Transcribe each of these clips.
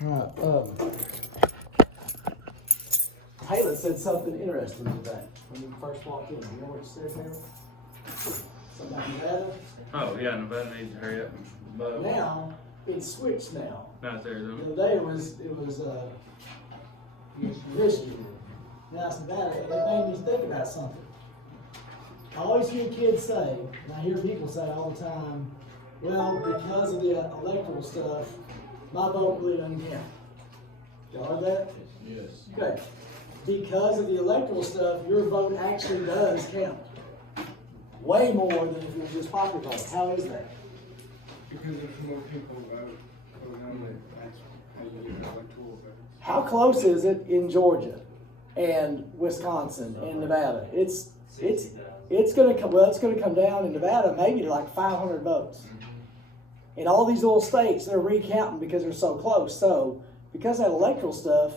Taylor said something interesting today when you first walked in. You know what you said, Taylor? Something about Nevada? Oh, yeah, Nevada needs to hurry up. But Now, it's switched now. now it's Arizona. The other day it was Michigan. Now it's Nevada, and it made me think about something. I always hear kids say, and I hear people say all the time, well, because of the electoral stuff, my vote really doesn't count. Y'all heard that? Yes. Okay. Because of the electoral stuff, your vote actually does count. Way more than if it was just popular vote. How is that? Because there's more people vote, that's how you get electoral votes. How close is it in Georgia and Wisconsin and Nevada? It's gonna come. Well, it's gonna come down in Nevada maybe to like 500 votes. In all these little states, they're recounting because they're so close. So because of that electoral stuff,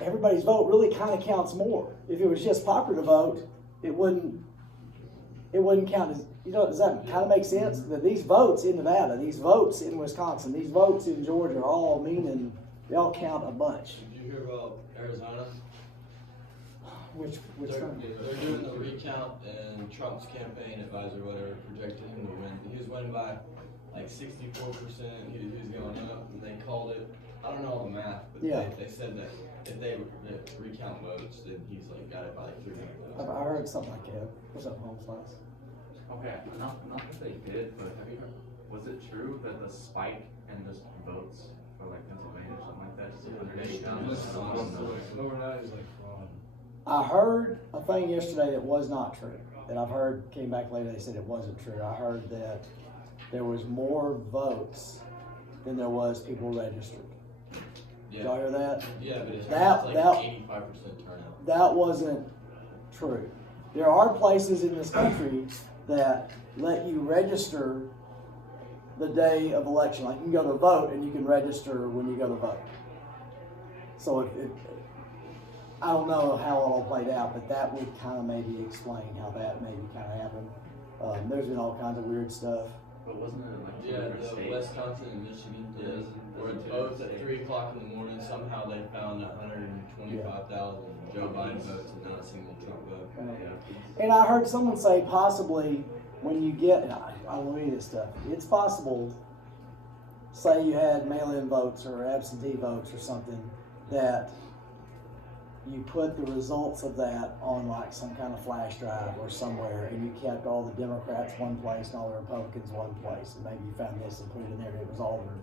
everybody's vote really kind of counts more. If it was just popular vote, it wouldn't count as, does that kind of make sense? That these votes in Nevada, these votes in Wisconsin, these votes in Georgia are all meaning, they all count a bunch. Did you hear about Arizona? Which They're doing the recount, and Trump's campaign advisor, whatever, projected him to win. He was winning by like 64%. He was going up, and they called it. I don't know all the math, but yeah. they said that if they recount votes, then he's like got it by like 300 votes. I heard something like that. What's up, Holmes? Okay, not that they did, but have you heard, was it true that the spike in just votes for like Pennsylvania or something like that, just 180,000? Overnight is like fraud. I heard a thing yesterday that was not true. That I've heard came back later. They said it wasn't true. I heard that there was more votes than there was people registered. Yeah. Did y'all hear that? Yeah, but it's That- like that- 85% turnout. That wasn't true. There are places in this country that let you register the day of election. Like you can go to vote and you can register when you go to vote. So I don't know how it all played out, but that would kind of maybe explain how that maybe kind of happened. There's been all kinds of weird stuff. But wasn't it like Yeah, different the states? Wisconsin and Michigan Yeah, did. Where doesn't votes it at say- 3 o'clock in the morning, somehow they found 125,000 Joe Biden votes and not a single Trump vote. Yeah. And I heard someone say possibly when you get, and I don't read this stuff, it's possible, say you had mail-in votes or absentee votes or something, that you put the results of that on like some kind of flash drive or somewhere, and you kept all the Democrats one place and all the Republicans one place, and maybe you found this and put it in there and it was all there.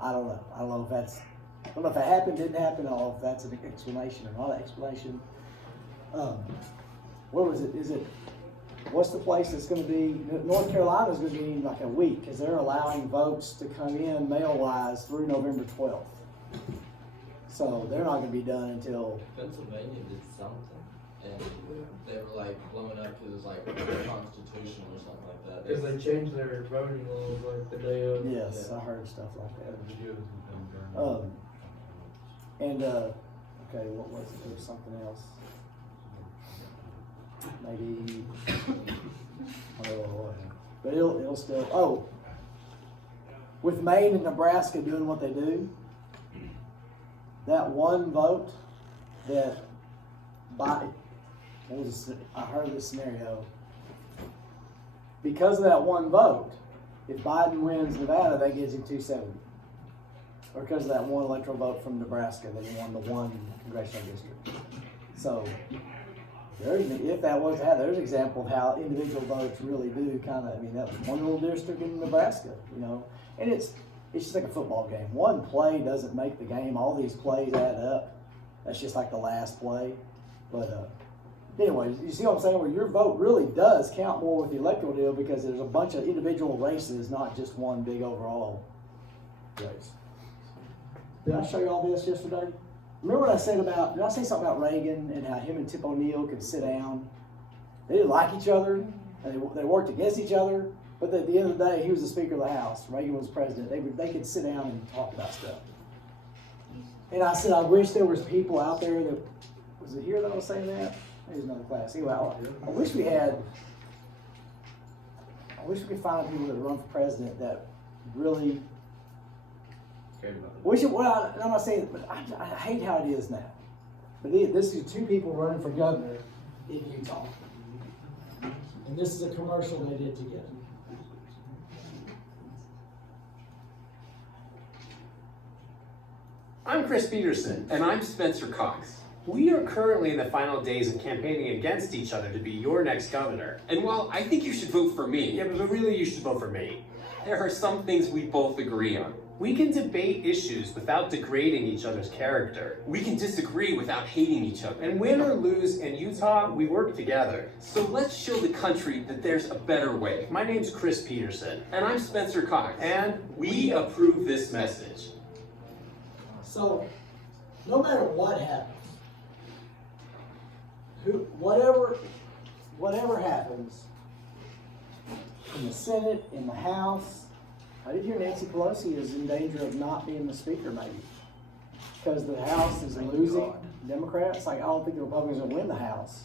I don't know. I don't know if that happened, didn't happen, I don't know if that's an explanation or not an explanation. Where was it? What's the place that's going to be? North Carolina's going to be in like a week because they're allowing votes to come in mail-wise through November 12th. So they're not going to be done until. Pennsylvania did something, and they were like blowing up because it was like constitutional or something like that. Because they changed their voting laws like the day of. Yes, I heard stuff like that. Okay, what was it? There was something else. Maybe. But it'll still. Oh, with Maine and Nebraska doing what they do, that one vote that Biden. I heard this scenario. Because of that one vote, if Biden wins Nevada, that gives him 270. Or because of that one electoral vote from Nebraska that he won the one congressional district. So, if that was to happen, there's an example of how individual votes really do kind of, that was one little district in Nebraska, And it's just like a football game. One play doesn't make the game. All these plays add up. That's just like the last play. But anyway, you see what I'm saying? Where your vote really does count more with the electoral deal because there's a bunch of individual races, not just one big overall race. Did I show you all this yesterday? Remember what I said about, did I say something about Reagan and how him and Tip O'Neill could sit down? They didn't like each other, and they worked against each other, but at the end of the day, he was the Speaker of the House. Reagan was president. They could sit down and talk about stuff. And I said, I wish there was people out there that, was it here that I was saying that? Maybe another class. Anyway, I wish we could find people that run for president that really scared about this. We should, I'm not saying, but I hate how it is now. But this is two people running for governor in Utah. And this is a commercial they did together. I'm Chris Peterson. And I'm Spencer Cox. We are currently in the final days of campaigning against each other to be your next governor. And while I think you should vote for me, Yeah, but really you should vote for me. there are some things we both agree on. We can debate issues without degrading each other's character. We can disagree without hating each other. And win or lose in Utah, we work together. So let's show the country that there's a better way. My name's Chris Peterson. And I'm Spencer Cox. And We approve this message. So, no matter what happens, whatever happens in the Senate, in the House, I did hear Nancy Pelosi is in danger of not being the speaker, maybe, because the House is losing Democrats. Like, I don't think the Republicans will win the House,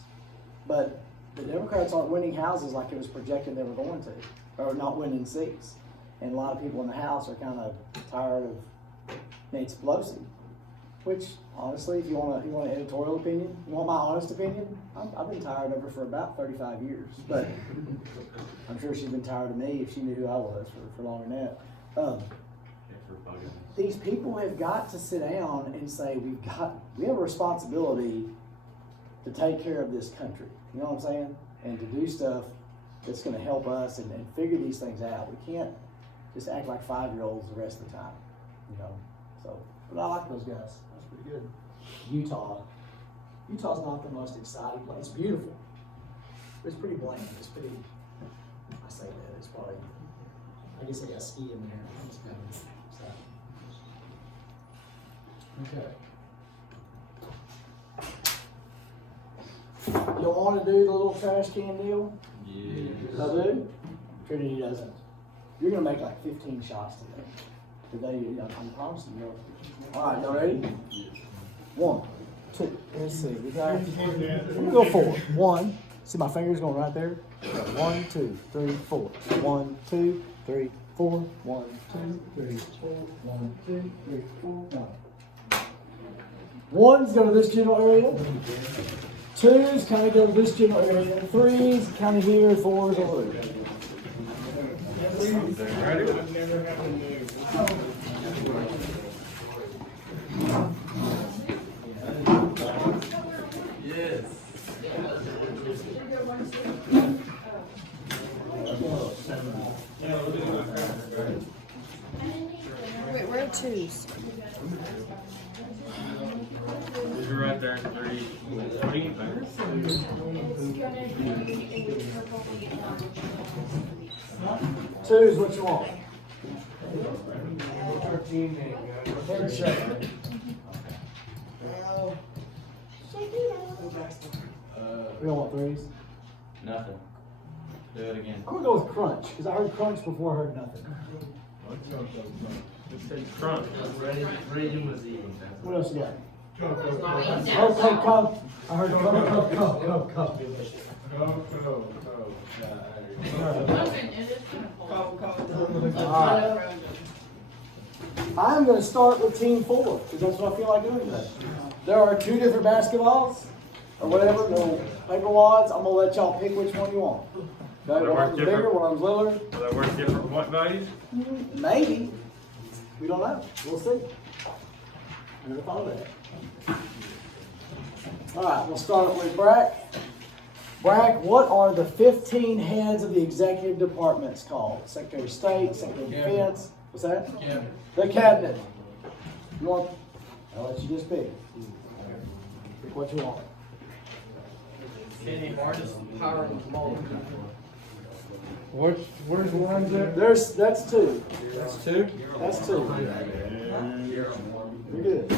but the Democrats aren't winning houses like it was projected they were going to, or not winning seats. And a lot of people in the House are kind of tired of Nancy Pelosi. Which, honestly, if you want an editorial opinion, you want my honest opinion, I've been tired of her for about 35 years. But I'm sure she's been tired of me if she knew who I was for longer than that. These people have got to sit down and say, we have a responsibility to take care of this country. You know what I'm saying? And to do stuff that's going to help us and figure these things out. We can't just act like 5-year-olds the rest of the time, you know. So, but I like those guys. That's pretty good. Utah's not the most exciting place. It's beautiful. But it's pretty bland. It's pretty. I say that. It's probably. I guess they got ski in there. It's kind of exciting. Okay. You want to do the little trash can deal? Yeah. I do. Trinity doesn't. You're gonna make like 15 shots today. Today, I'm promising you. All right, y'all ready? 1, 2. Let's see. We got. We'll go 4. 1. See my fingers going right there. 1, 2, 3, 4. 1, 2, 3, 4. 1, 2, 3, 4. 1, 2, 3, 4. 1's go to this general area. 2's kind of go to this general area. 3's kind of here. 4's over there. Ready? I've never had to move. Yes. Wait, where are 2s? You're right there in 3. Two is what you want. 13 name, guys. We don't want 3s. Nothing. Do it again. I'm gonna go with crunch because I heard crunch before I heard nothing. It says crunch. What else you got? Choco. Coco. I heard Coco. Alright. I'm going to start with Team 4 because that's what I feel like doing today. There are 2 different basketballs or whatever, little paper wads. I'm going to let y'all pick which one you want. Okay, one of them's bigger, one of them's littler. Will that work different point values? Maybe. We don't know. We'll see. Never thought of that. Alright, we'll start with Brack. Brack, what are the 15 heads of the executive departments called? Secretary of State, Secretary of Defense. What's that? Cabinet. The cabinet. You want? I'll let you just pick. Pick what you want. Kenny hardest power in the ball. Where's one there? That's 2. That's 2? That's 2. You're good.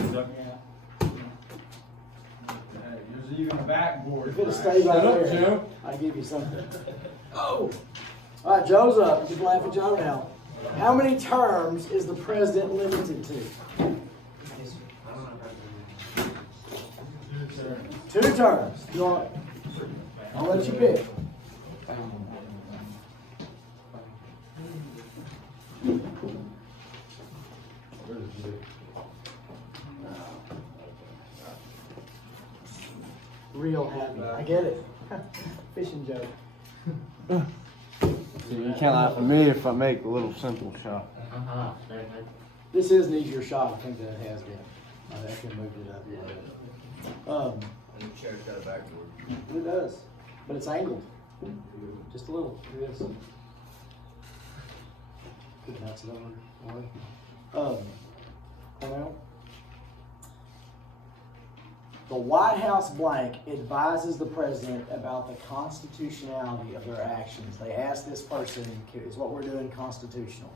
There's even a backboard. If it'll stay right there, Joe. I'll give you something. Oh! Alright, Joe's up. You can laugh at Joe now. How many terms is the president limited to? 2 terms. You want? I'll let you pick. Real happy. I get it. Fishing joke. You can't laugh at me if I make a little simple shot. This is an easier shot, I think, than it has been. I actually moved it up a little bit. And the chair's got a backboard. It does, but it's angled. Just a little. It is. Good, that's it over. Cornell. The White House blank advises the president about the constitutionality of their actions. They ask this person, is what we're doing constitutional?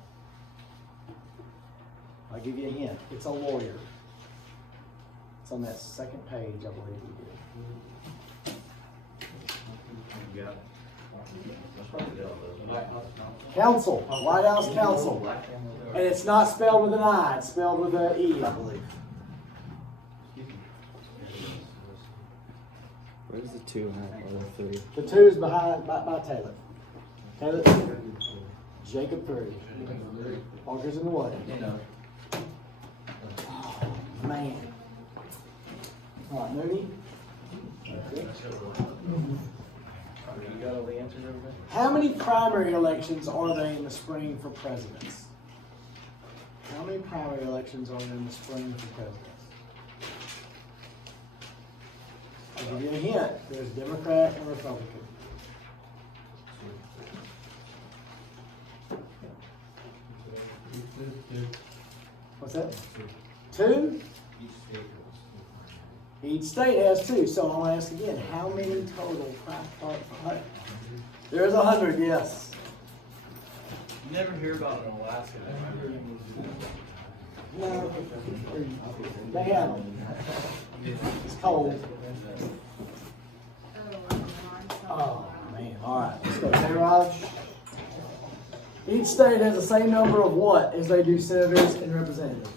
I'll give you a hint. It's a lawyer. It's on that second page, I believe we did. Counsel, White House counsel. And it's not spelled with an I, it's spelled with an E, I believe. Where's the 2 at, or the 3? The 2 is behind by Taylor. Taylor, Jacob Purdy. Parker's in the way. Oh, man. All right, Mooney. How many primary elections are there in the spring for presidents? How many primary elections are there in the spring for presidents? I'll give you a hint. There's Democrat and Republican. What's that? 2? Each state has 2. So I'll ask again, how many total? There's 100, yes. You never hear about an Alaska. No. They have them. It's cold. Oh, man. All right, let's go. Hey, Raj. Each state has the same number of what as they do senators and representatives?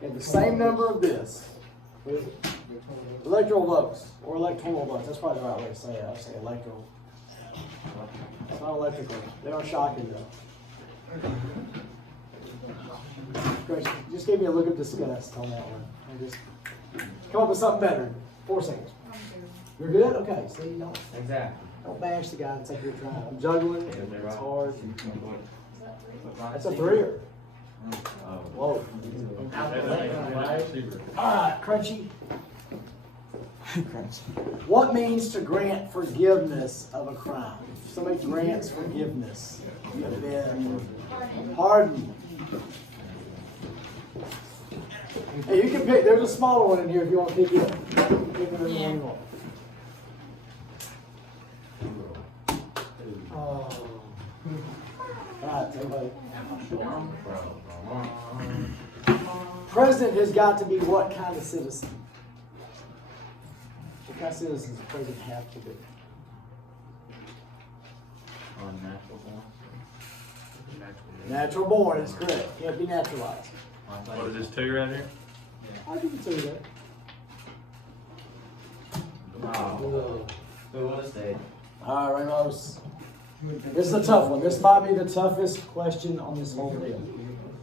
They have the same number of this. Electoral votes, or electoral votes. That's probably the right way to say it. I say electoral. It's not electrical. They are shocking, though. Great. Just give me a look of disgust on that one. And just come up with something better. 4 seconds. You're good? Okay. See, don't bash the guy that's up here trying. I'm juggling. It's hard. That's a 3er. Whoa. All right, Crunchy. What means to grant forgiveness of a crime? If somebody grants forgiveness, you've been pardoned. Hey, you can pick. There's a smaller one in here if you want to pick it. Pick whatever one you want. Oh. All right, everybody. President has got to be what kind of citizen? What kind of citizen does the president have to be? Natural born is correct. Can't be naturalized. What is this 2 right here? I'll give it to you that. All right, Ramos. This is a tough one. This might be the toughest question on this whole deal.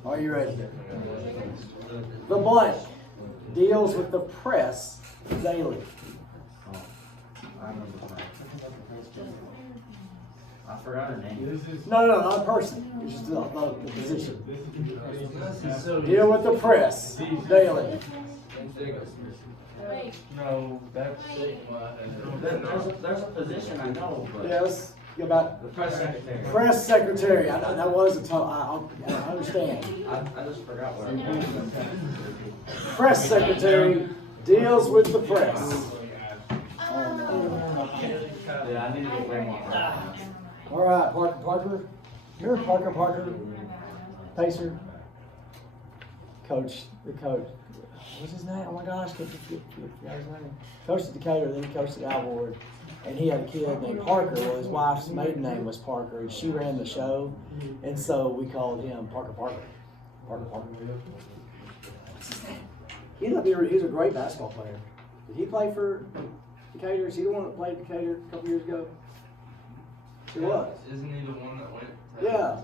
Are you ready? The blank deals with the press daily. I forgot her name. No, not a person. It's just the position. Deal with the press daily. No, that's there's a position I know, but Yes. About the press secretary. press secretary. I know that was a tough. I understand. I just forgot what it was. Press secretary deals with the press. Yeah, I need to get way more practice. All right, Parker. You're Parker. Pacer. Coach. The coach. What's his name? Oh my gosh, his name. Coach at Decatur, then he coached at Alvord. And he had a kid named Parker. Well, his wife's maiden name was Parker. And she ran the show. And so we called him Parker. He was a great basketball player. Did he play for Decatur? Is he the one that played Decatur a couple years ago? He was. Isn't he the one that went? Yeah.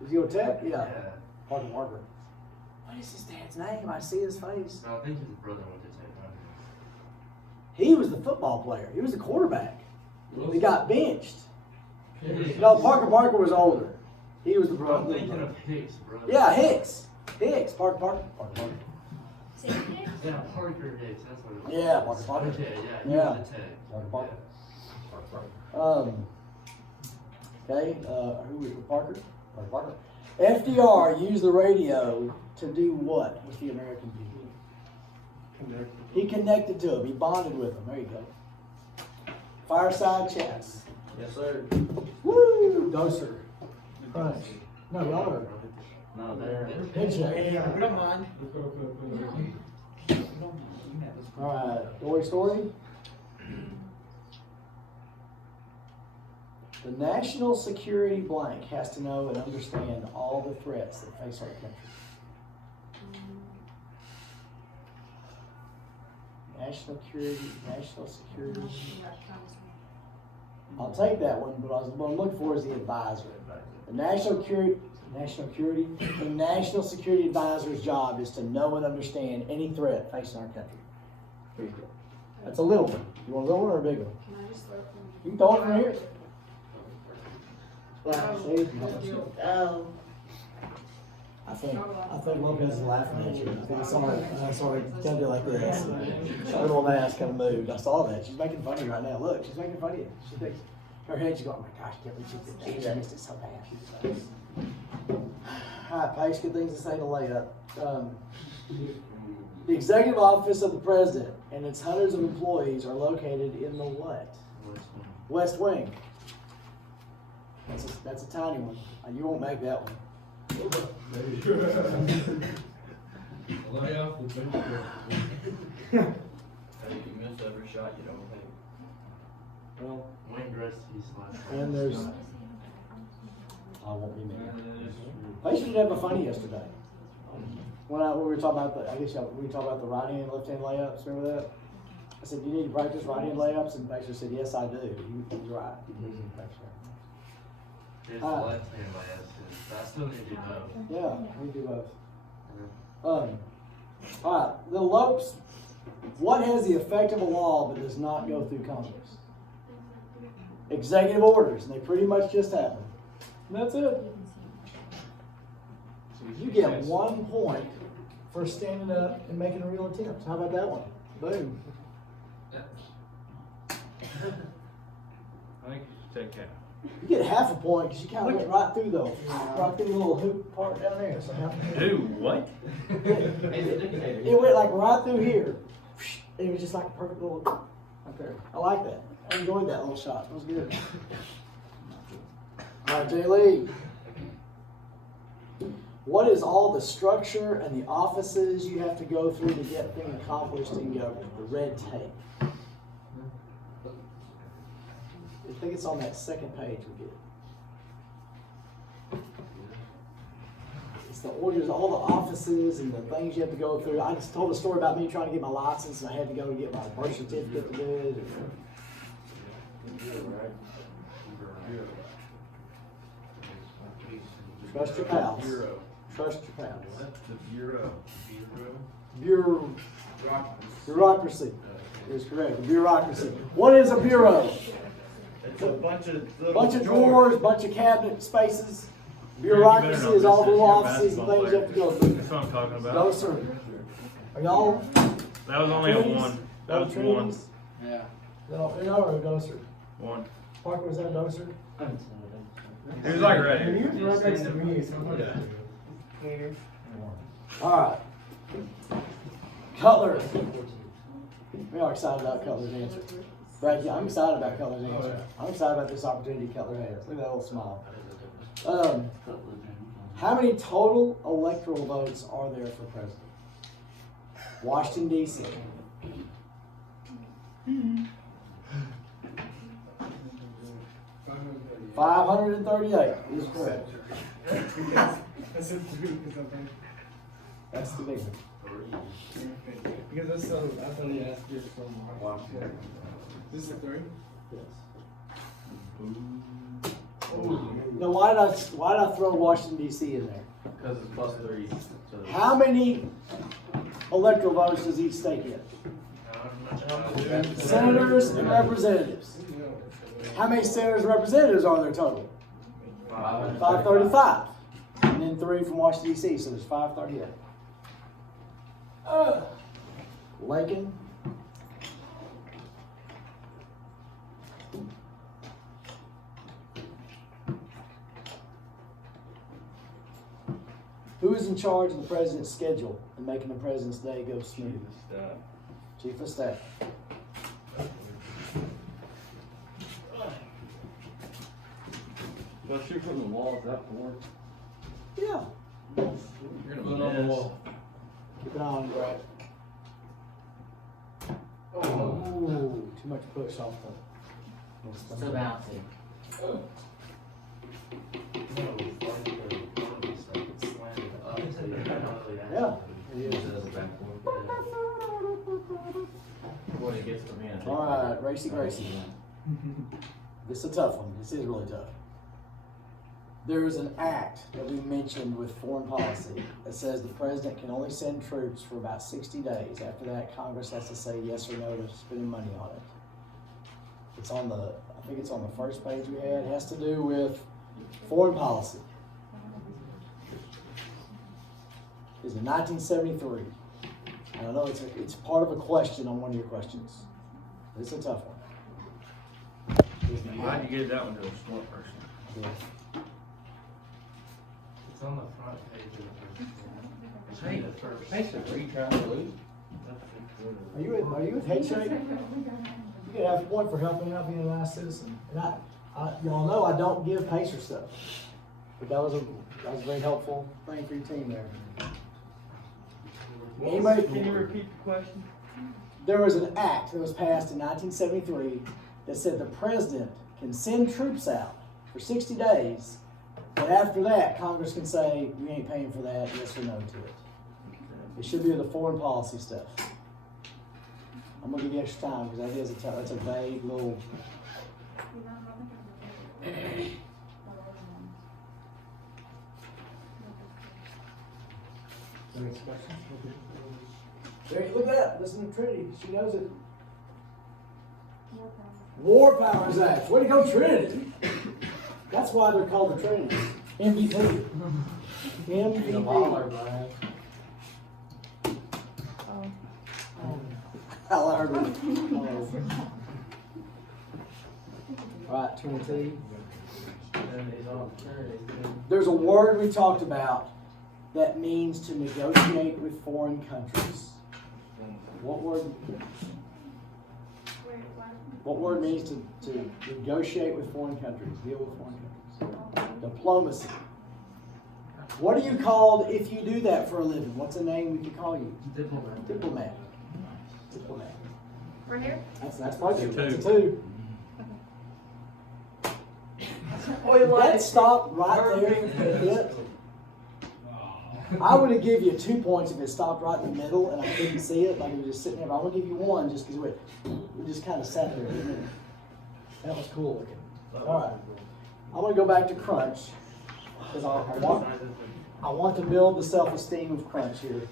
Did you go Tech? Yeah. Parker Parker. What is his dad's name? I see his face. No, I think his brother went to take He was the football player. He was the quarterback. He got benched. No, Parker Parker was older. He was the brother. I'm thinking of Hicks, bro. Yeah, Hicks. Parker Parker. Yeah, Parker Hicks, that's what it was. Yeah, Parker Parker. Okay, yeah, he Yeah. went to take. Parker Okay, who was it? Parker? Parker. FDR used the radio to do what with the American people? He connected to them. He bonded with them. There you go. Fireside chats. Yes, sir. Woo! Doser. Crunch. No, y'all are. No, they're. Handshake. We don't mind. Alright, story. The national security blank has to know and understand all the threats that face our country. National security. I'll take that one, but what I'm looking for is the advisor. The national security advisor's job is to know and understand any threat facing our country. That's a little one. You want a little one or a big one? Can I just throw it from You can throw it from here. Oh. I think Lopez is laughing at you. I think I saw her kind of do like this. Her little mask kind of moved. I saw that. She's making fun of you right now. Look, she's making fun of you. She thinks her head. She's going, oh my gosh, I can't believe she missed it so bad. All right, Paige, good things to say to layup. The executive office of the president and its hundreds of employees are located in the what? West Wing. That's a tiny one. You won't make that one. Lay off the bench. If you miss every shot, you don't think. Well, Wayne Gretzky's last. and there's. I won't be mad. Paige didn't have a funny yesterday. When we were talking about we were talking about the right hand, left hand layups. Remember that? I said, you need to practice right hand layups, and Paige said, yes, I do. He's right. Here's the left hand by us. I still need to do both. Yeah, we do both. All right, the Lopes. What has the effect of a law but does not go through Congress? Executive orders, and they pretty much just happen. And that's it. You get 1 point for standing up and making a real attempt. How about that one? Boom. I think you should take that. You get half a point because you kind of went right through the little hoop part down there. So Dude, what? it went like right through here. It was just like a perfect little right there. I like that. I enjoyed that little shot. It was good. All right, Jay Lee. What is all the structure and the offices you have to go through to get things accomplished in government? The red tape. I think it's on that second page we get. It's the orders, all the offices and the things you have to go through. I just told a story about me trying to get my license and I had to go to get my birth certificate to do it. Trust your pals. Trust your pals. The Bureau. Bureaucracy is correct. Bureaucracy. What is a bureau? It's a bunch of Drawers, bunch of cabinet spaces. Bureaucracy is all the little offices and things you have to go through. That's what I'm talking about. No, sir. Are y'all? That was only a Trinities? one. That Y'all was one. Trinities? Yeah. No, y'all are a doser. One. Parker, was that a doser? He was like right He here. was right next to me, so I'm like, Alright. Cutler. We are excited about Cutler's answer. Brad, yeah, I'm excited about Cutler's answer. I'm excited about this opportunity Cutler has. Look at that little smile. How many total electoral votes are there for president? Washington, D.C. 538 is correct. That's a three, because I think. That's the big one. Because that's so, I thought he asked this from Washington. This is a three? Yes. Now, why did I throw Washington D.C. in there? Because it's +3. So How many electoral votes does each state get? Senators and representatives. How many senators and representatives are there total? 535. And then 3 from Washington, D.C., so there's 538. Lakin. Who is in charge of the president's schedule and making the president's day go smooth? Chief of Staff. But shoot from the wall, is that for? Yeah. You're Put it on the wall. Keep an eye on it, Brad. Oh, too much push off the. So bouncy. Yeah. Boy, it gets to me. All right, Racy Gracie. This is a tough one. This is really tough. There is an act that we mentioned with foreign policy that says the president can only send troops for about 60 days. After that, Congress has to say yes or no to spending money on it. It's on the, I think it's on the first page we had. It has to do with foreign policy. It's in 1973. And I know it's part of a question on one of your questions. It's a tough one. How'd you get that one to a smart person? Yeah. It's on the front page of the Hey, basically, trying to lose. Are you with Headshake? You get half a point for helping out being a nice citizen. And y'all know I don't give Pacer stuff, but that was a very helpful thing for your team there. Anybody? Can you repeat the question? There was an act that was passed in 1973 that said the president can send troops out for 60 days, but after that, Congress can say, we ain't paying for that, yes or no to it. It should be the foreign policy stuff. I'm gonna give you extra time because that's a vague little. There, look at that. Listen to Trinity. She knows it. War Powers Act. Way to go, Trinity. That's why they're called the Trinity. MVP. MVP. I heard it. All right, 22. There's a word we talked about that means to negotiate with foreign countries. What word? What word means to negotiate with foreign countries, deal with foreign countries? Diplomacy. What are you called if you do that for a living? What's a name we could call you? Diplomat. Diplomat. Diplomat. Right here? That's probably Two. that's a 2. That stopped right there. I would have given you 2 points if it stopped right in the middle and I couldn't see it, like it was just sitting there. But I'm gonna give you 1 just because we just kind of sat there. That was cool looking. All right, I'm gonna go back to Crunch because I want to build the self-esteem of Crunch here.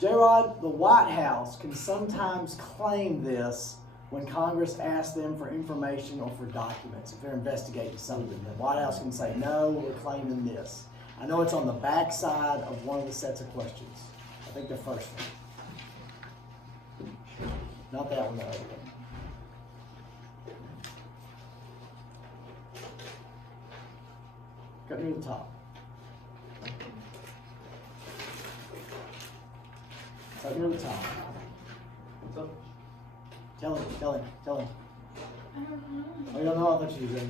J-Rod, the White House can sometimes claim this when Congress asks them for information or for documents. If they're investigating something, the White House can say, no, we're claiming this. I know it's on the back side of one of the sets of questions. I think the first one. Not that one, the other one. Got near the top. It's right near the top. What's up? Tell him. I don't know. Oh, you don't know? I thought you was in.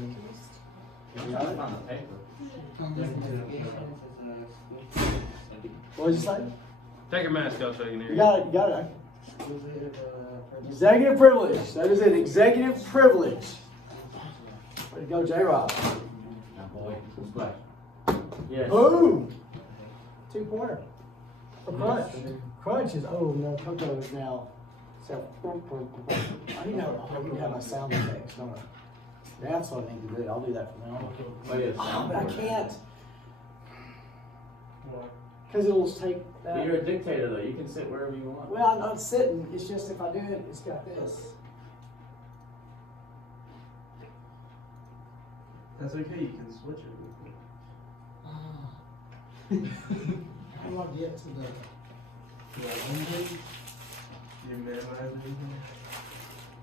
I'm trying to find the paper. What did you say? Take your mask off so you can hear You got it. Executive privilege. That is it. Executive privilege. Way to go, J-Rob. Now, boy, splash. Yes. Boom. 2-pointer. For Crunch. Crunch is, oh no, Coco is now. So, I need to have my sound effects, don't I? That's what I need to do. I'll do that from now on. Oh, yeah. Oh, but I can't. Cause it'll take that. You're a dictator though, you can sit wherever you want. Well, I'm not sitting. It's just if I do it, it's got this. That's okay, you can switch it. How do I get to the? You minimize everything?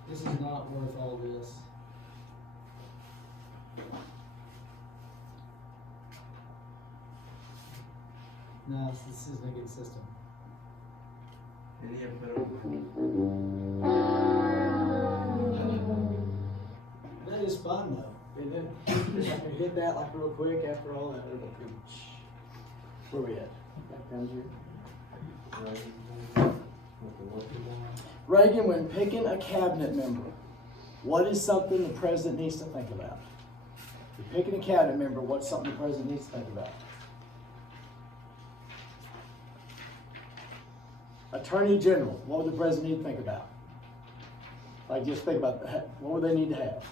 This is not worth all this. No, this isn't a good system. And you have to put it That is fun though, isn't it? If I can hit that like real quick after all that, it'll go pretty. Where we at? Back down here. Reagan, when picking a cabinet member, what is something the president needs to think about? If you're picking a cabinet member, what's something the president needs to think about? Attorney General, what would the president need to think about? Like, just think about that. What would they need to have?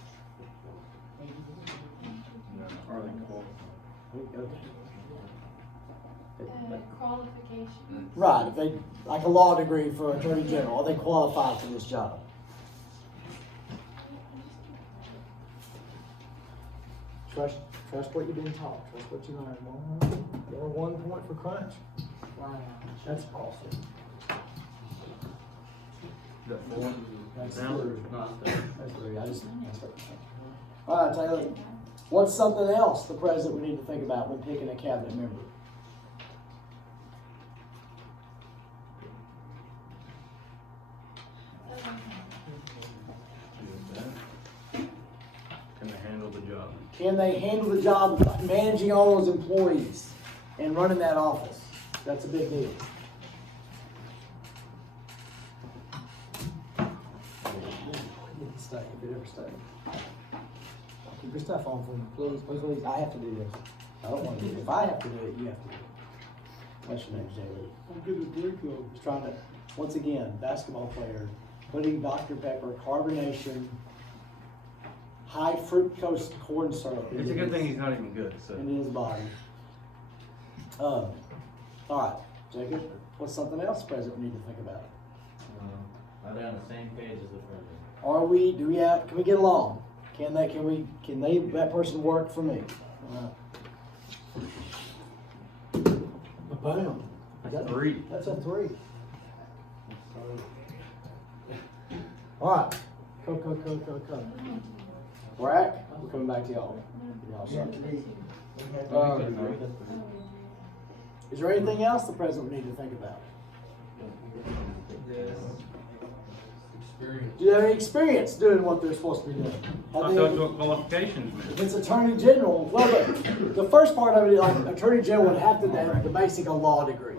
Are they cool? Qualification. Right, if they, like a law degree for Attorney General, are they qualified for this job? Trust what you've been taught, trust what you learned. You're 1 point for crunch. Wow, that's awesome. Is that 4? That's Now? three. That's three, I just. All right, Taylor, what's something else the president would need to think about when picking a cabinet member? Can they handle the job? Can they handle the job of managing all those employees and running that office? That's a big deal. Stay, if it ever stay. Keep your stuff on for me, please, please, please. I have to do this. I don't want to do it. If I have to do it, you have to do it. What's your name, Jay Lee? I'm good at drink though. Just trying to, once again, basketball player, putting Dr. Pepper, carbonation, high fructose corn syrup It's a good thing he's not even good, so. into his body. All right, Jacob, what's something else the president would need to think about? Are they on the same page as the president? Are we, do we have, can we get along? Can they, that person work for me? Boom. That's 3. That's a 3. All right, come. Brack, we're coming back to y'all. Y'all suck. Is there anything else the president would need to think about? Yes. Experience. Do they have any experience doing what they're supposed to be doing? Have I'll they- talk to what qualifications mean. If it's Attorney General, well, the first part of it, like, Attorney General would have to have the basic law degree,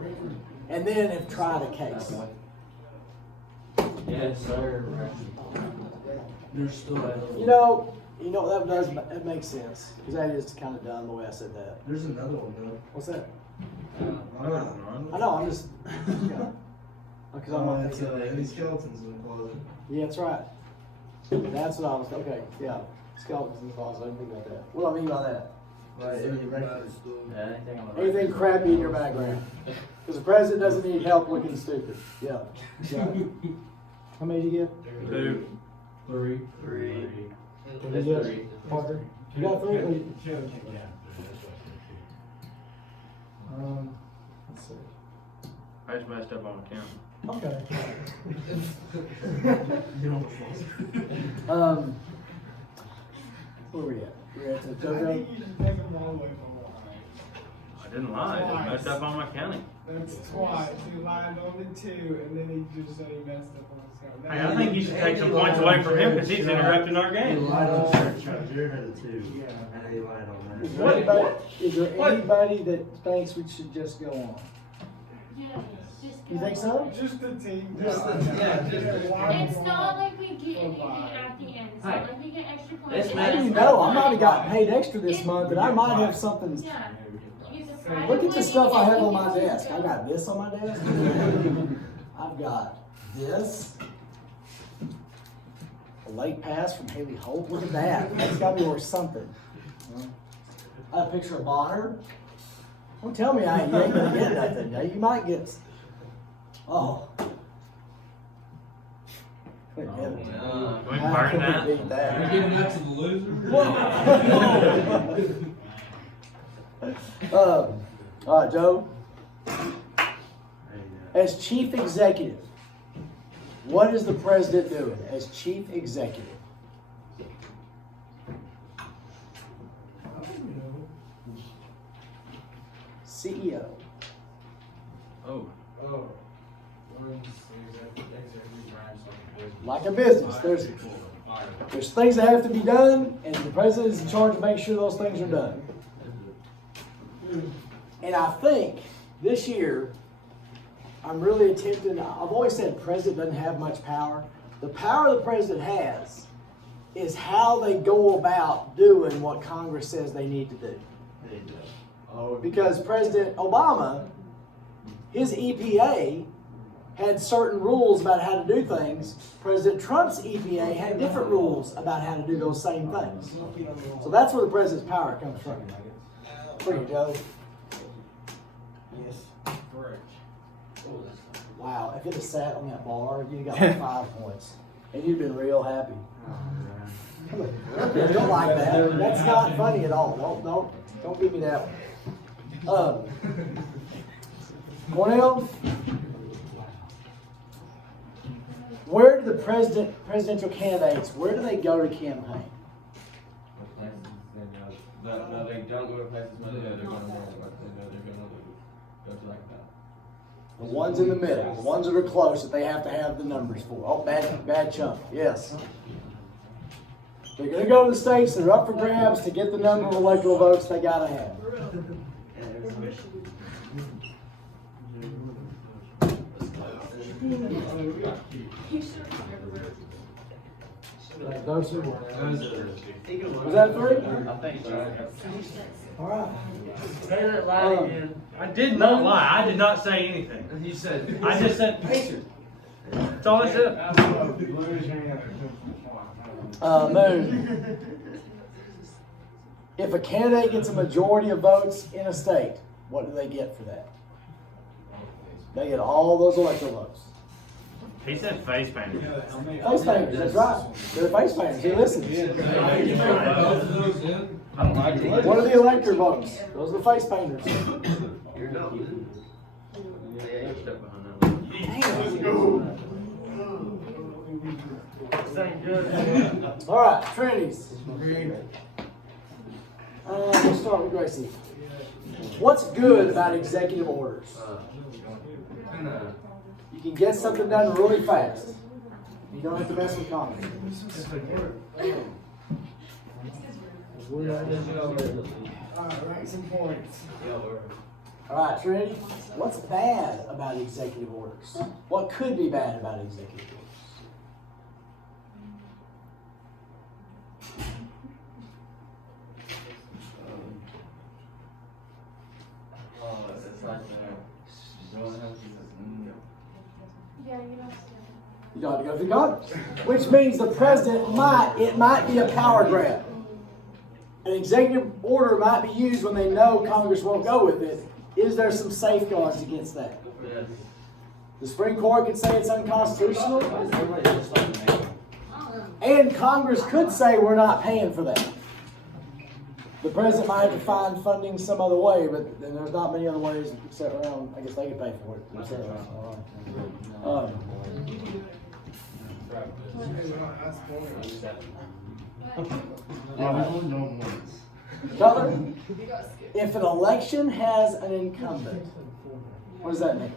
and then have tried a case. Yes, sir. There's still That makes sense, because that is kind of dumb the way I said that. there's another one though. What's that? No, I know, I'm just, because I'm not It's thinking. any skeletons in the closet. Yeah, that's right. That's what I was, okay, yeah, skeletons in the closet, I didn't think about that. What do I mean by that? Right, Yeah, anything on the Anything crappy in your background, because the president doesn't need help looking stupid. Yeah. How many did you get? 2. 3. Did you get? Parker? You got 3? Let's see. I just messed up on account. Okay. Where we at? We're at the I JoJo? think you should take them all away from the I didn't lie, I just messed up on my counting. That's twice. He lied on the 2, and then he just said he messed up on his count. Hey, I think you should take some points away from him because he's interrupting our game. lied on church. Jared had it too. Yeah. And he lied on Is that. there anybody, is there anybody that thinks we should just go on? Yeah, just. You think so? Just the team. Just the- yeah, just the- It's not like we get anything at the end. It's Hi. not like we get extra points. This It's man- I just didn't know, I like- might have gotten paid extra this month, and I might have something. Yeah. Use a Friday Look at the morning stuff I and have we on my can desk. go. I got this on my desk. I've got this. A late pass from Haley Holt. Look at that. That's got to be worth something. I have a picture of Bonner. Don't tell me you ain't gonna get nothing. Now, you might get. Oh. Couldn't hit it. Can we How burn could we that? beat that? You're giving that to the loser? All right, Joe. As chief executive, what is the president doing as chief executive? CEO. Oh. Oh. Like a business, there's things that have to be done, and the president is in charge to make sure those things are done. And I think this year, I'm really attempting, I've always said president doesn't have much power. The power the president has is how they go about doing what Congress says they need to do. Because President Obama, his EPA had certain rules about how to do things. President Trump's EPA had different rules about how to do those same things. So that's where the president's power comes from. Where you go? Yes, correct. Wow, if it had sat on that bar, you'd got like 5 points. And you'd been real happy. You don't like that. That's not funny at all. Don't give me that one. Cornell, where do the presidential candidates, where do they go to campaign? No, they don't go to places where they're going to go to like that. The ones in the middle, the ones that are close that they have to have the numbers for. Oh, bad chunk, yes. They're going to go to the states that are up for grabs to get the number of electoral votes they got to have. Those two were. Was that 3? I think so. All right. Say that lie again. I did not lie. I did not say anything. You said. I just said Pacers. That's all I said. Moon. If a candidate gets a majority of votes in a state, what do they get for that? They get all those electoral votes. He said face painting. Face painters, that's right. They're face painters. He listens. I don't like it. What are the elector votes? Those are the face painters. You're dumb. Yeah, you're stuck behind that. All right, Trinities. We'll start with Gracie. What's good about executive orders? You can get something done really fast. You don't have to mess with Congress. Rank some points. All right, Trinity. What's bad about executive orders? What could be bad about executive orders? It's like Yeah, you don't. You got to go through Congress, which means the president might be a power grab. An executive order might be used when they know Congress won't go with it. Is there some safeguards against that? Yes. The Supreme Court could say it's unconstitutional, and Congress could say we're not paying for that. The president might have to find funding some other way, but then there's not many other ways except around. I guess they could pay for it themselves. Cutler, if an election has an incumbent, what does that mean?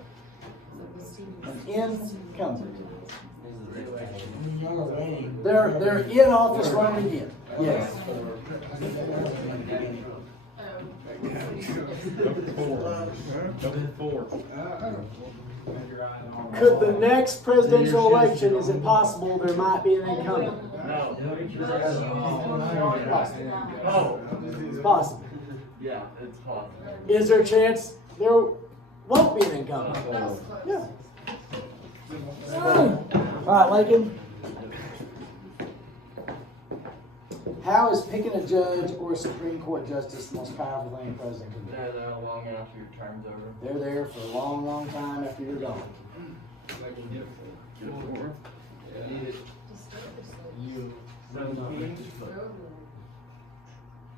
An incumbent. They're in office running again. Yes. Could the next presidential election, is it possible there might be an incumbent? It's possible. Yeah, it's possible. Is there a chance there won't be an incumbent? Yeah. All right, Lincoln. How is picking a judge or a Supreme Court justice the most powerful thing a president can do? They're there long after your term's over. They're there for a long, long time after you're gone.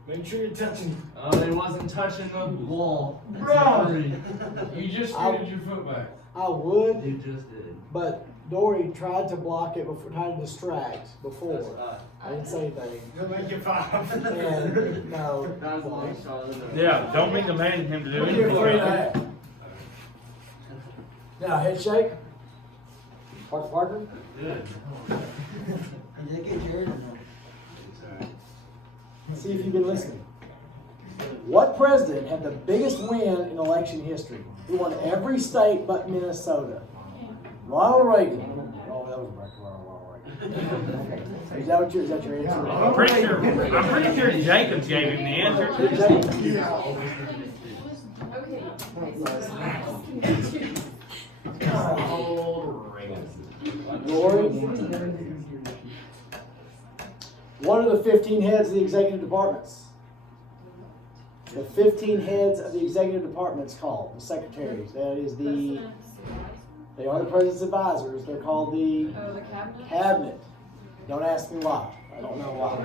Make sure you're touching. Oh, they wasn't touching the wall. Bro! You just I'll- scooted your foot back. I would, You just did. but Dory tried to block it before, tried to distract before. I didn't say anything. He'll make it 5. And no. That was a long shot. Yeah, don't mean to man him to do We'll give it 3.5. anything. Now, head shake. Parker. Good. See if you've been listening. What president had the biggest win in election history? He won every state but Minnesota. Ronald Reagan. Oh, that was Ronald Reagan. Is that your answer? I'm pretty sure Jacobs gave him the answer. Lori? What are the 15 heads of the executive departments? The 15 heads of the executive departments called the secretaries. That is they are the president's advisors. They're called the cabinet. Don't ask me why. I don't know why.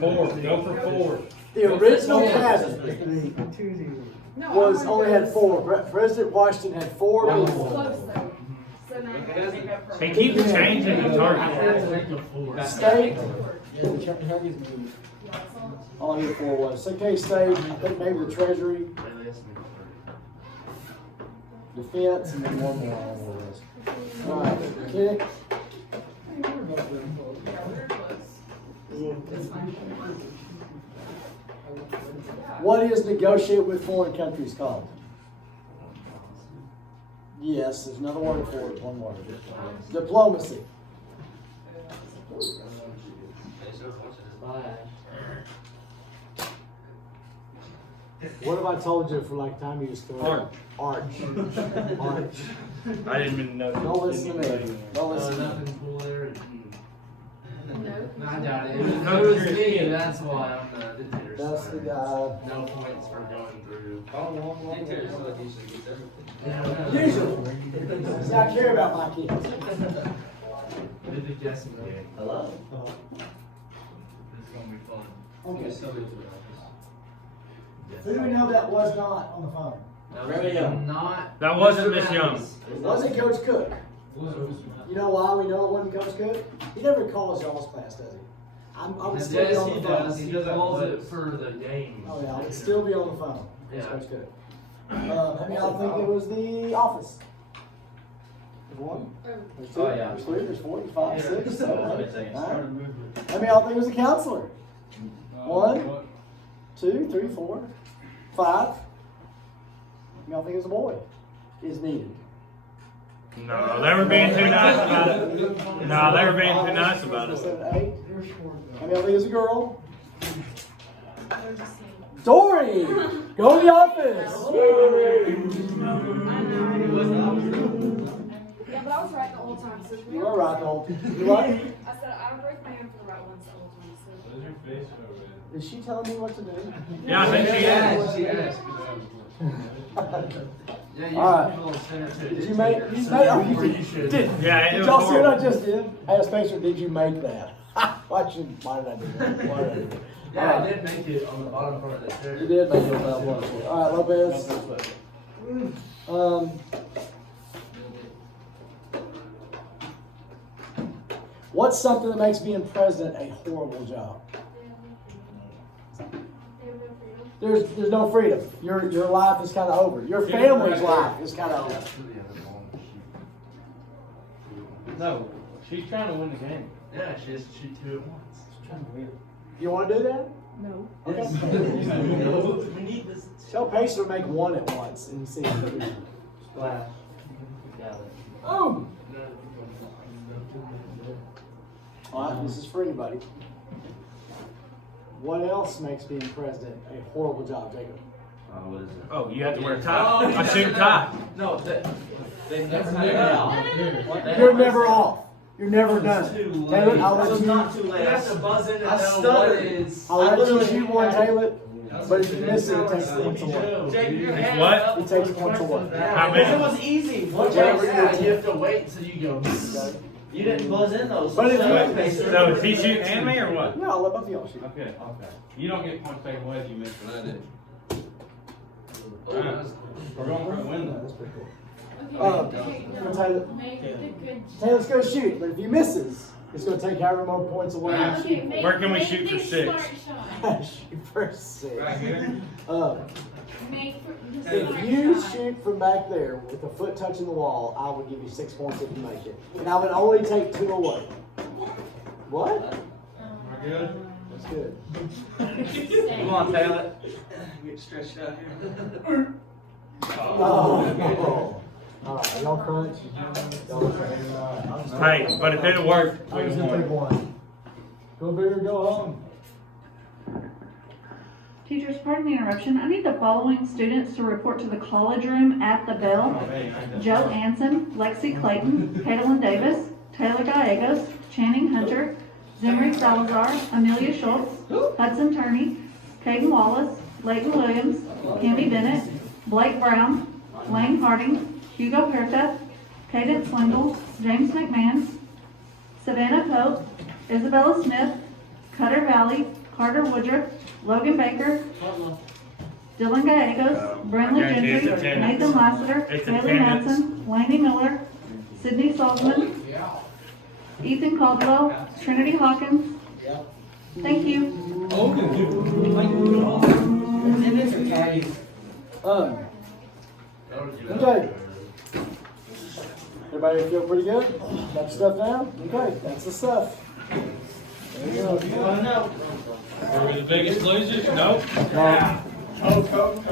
4. Go for 4. The original cabinet was only had 4. President Washington had 4 people. He keeps changing the target. State. All I need 4 was Secretary of State, I think maybe the Treasury, Defense, and then one more on the list. All right, Kenny. What is negotiate with foreign countries called? Yes, there's another word for it, one word. Diplomacy. What have I told you for like time you used to? Arch. Arch. Arch. I didn't even know. Don't listen to me. Don't listen to me. Nothing cool there. No. I doubt it. It was me, that's why I'm the dictator. That's the guy. No points for going through. Usually. See, I care about my kids. Did the guessing game. Hello? This is gonna be fun. Okay. Who do we know that was not on the phone? Very young. Not. That wasn't Miss Young. It wasn't Coach Cook. You know why we know it wasn't Coach Cook? He never calls y'all's class, does he? I would still be on the phone. He calls it for the game. Oh yeah, I would still be on the phone. It's Yeah. Coach Cook. How many y'all think it was the office? There's 1. There's 2. Oh, yeah. There's 3. There's 4. There's 5. 6. 7. 8. Second. 9. How many y'all think it was a counselor? 1, 2, 3, 4, 5. Y'all think it's a boy? Is needed. No, they were being too nice about it. No, they were being too nice about it. 7, 8. How many y'all think it's a girl? Dory! Go to the office! Yeah, but I was right the whole time. So You were right, though. You right? I said I would raise my hand for the right ones the whole time. So. Is she telling me what to do? Yeah, I think she is. Yeah, you All right. should put a center to Did it. you make? Oh, you did. Yeah, it Did was y'all see what I horrible. just did? Hey, Spencer, did you make that? Why did I do that? Why did I do that? Yeah, I did make it on the bottom part of the chair. You did make it about one. All right, Lopez. What's something that makes being president a horrible job? There's no freedom. Your life is kind of over. Your family's life is kind of over. No, she's trying to win the game. Yeah, she has to shoot 2 at once. You want to do that? No. Okay. We need this. Tell Pacer to make 1 at once and see. Splash. Oh! All right, this is for anybody. What else makes being president a horrible job, Jacob? What is it? Oh, you have to wear a tie. A suit and tie. No, they never You're never off. You're never done. Taylor, I'll let you. too late. You have to buzz in and I know what stuttered. is. I'll let you shoot one, Taylor. But if you miss it, it takes points away. It's what? It takes points away. How many? It was easy. One Yeah, time, you have to wait until you go. You didn't buzz in those. But if Wait, so is he shooting and me or what? Yeah, I'll let both of y'all shoot. Okay. You don't get points taken away if you miss it. I did. Alright. We're going for the win though. That's pretty cool. Okay, no, Taylor, make the good. Taylor's gonna shoot, but if he misses, it's gonna take however more points away. No, okay, make- Where can we make shoot for the 6? smart shot. Shoot for 6. Right here? Make the smart If you shot. shoot from back there with a foot touching the wall, I will give you 6 points if you make it. And I would only take 2 away. What? We're good? That's good. Stay. Come on, Taylor. Get stretched out here. Oh. Alright, y'all crunch. Y'all crunch. Hey, but if it'll work, I we was can gonna take work. one. Go big or go home. Teachers, pardon the interruption. I need the following students to report to the college room at the bell. Joe Anson, Lexi Clayton, Caitlin Davis, Taylor Gallegos, Channing Hunter, Zimri Salazar, Amelia Schultz, Hudson Turney, Caden Wallace, Leighton Williams, Cammy Bennett, Blake Brown, Lane Harding, Hugo Perthuff, Cadence Swindle, James McMahon, Savannah Pope, Isabella Smith, Cutter Valley, Carter Woodruff, Logan Baker, Dylan Gallegos, Brandley guarantee it's Gentry, attendance. Nathan Lassiter, It's Haley attendance. Madsen, Laney Miller, Sydney Salzman, Ethan Caldwell, Trinity Hawkins. Thank you. Okay. Everybody feel pretty good? Got your stuff down? Okay, that's the stuff. There you go. Are we the biggest losers? Nope. Coco.